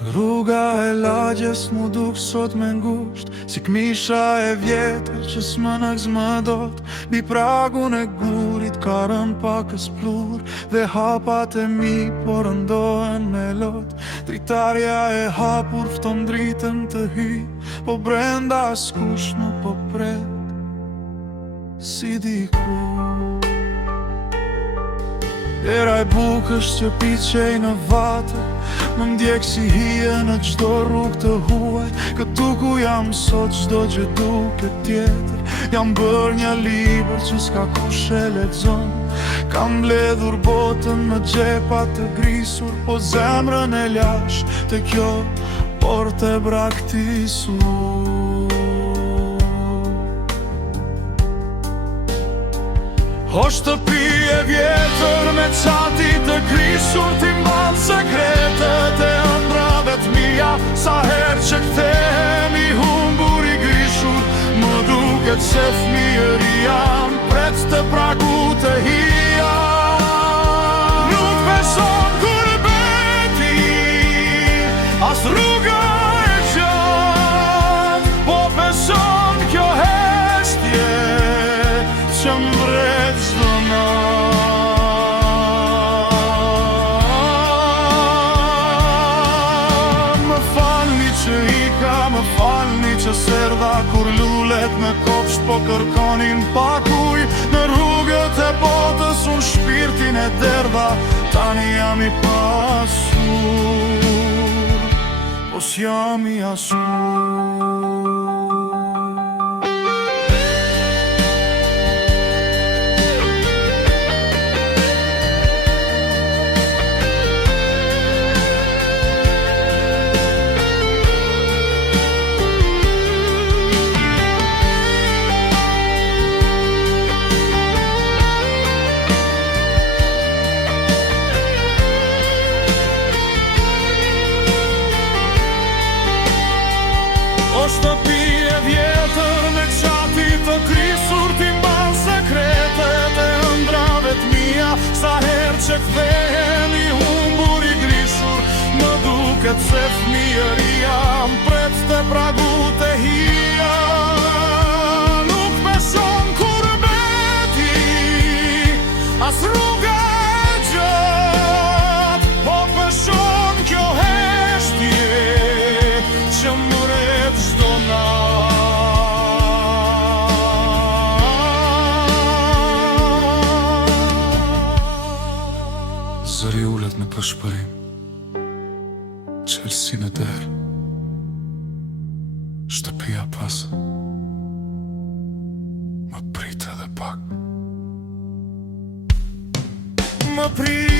Rruga e lagjes mu duk sot me ngusht, si kmisha e vjetër që s'më nëgzmë dot. Bi pragun e gurit ka rën pakës plur, dhe hapat e mi por ndohen me lot. Dritarja e hapur fton dritën të hy, po brenda askush nuk po pret si dikur. Era e bukës që piqej në vatër, më ndjek si hije në gjdo rrug të huaj. Këtu ku jam sot gjdo gjë duke tjetër. Jam bër një libër që s'ka kush e lexon. Kam mbledhur botën në gjepa të grisur, po zemrën e lash të kjo portë e braktisur. O shtëpi e vjetër me qati të krisur, ti mban sekretet e ëndrave t'mia. Sa herë që kthehemi humbur i grishur, më duket se fëmijëria m'pret të pragu të hija. Nuk beson kur beti as rruga e gjatë, po beson kjo heshtje që mbret çdo natë. Më falni që ika, më falni që serdha, kur lulet me kopsht po kërkonin pak ujë. Në rrugët e botës unë shpirtin e derdha, tani jam i pasur, po s'jam i asur. O shtëpi e vjetër me qati të krisur, ti mban sekretet e ëndrave t'mia. Sa herë që kthehemi humbur i grishur, më duket se fëmijëria m'pret të pragu të hija. Nuk beson kur beti as rruga e gjatë, po beson kjo heshtje që mbret çdo natë. Zëri ulet në përshpërim, qelsi në der, shtëpia pas më prit edhe pak. Më prit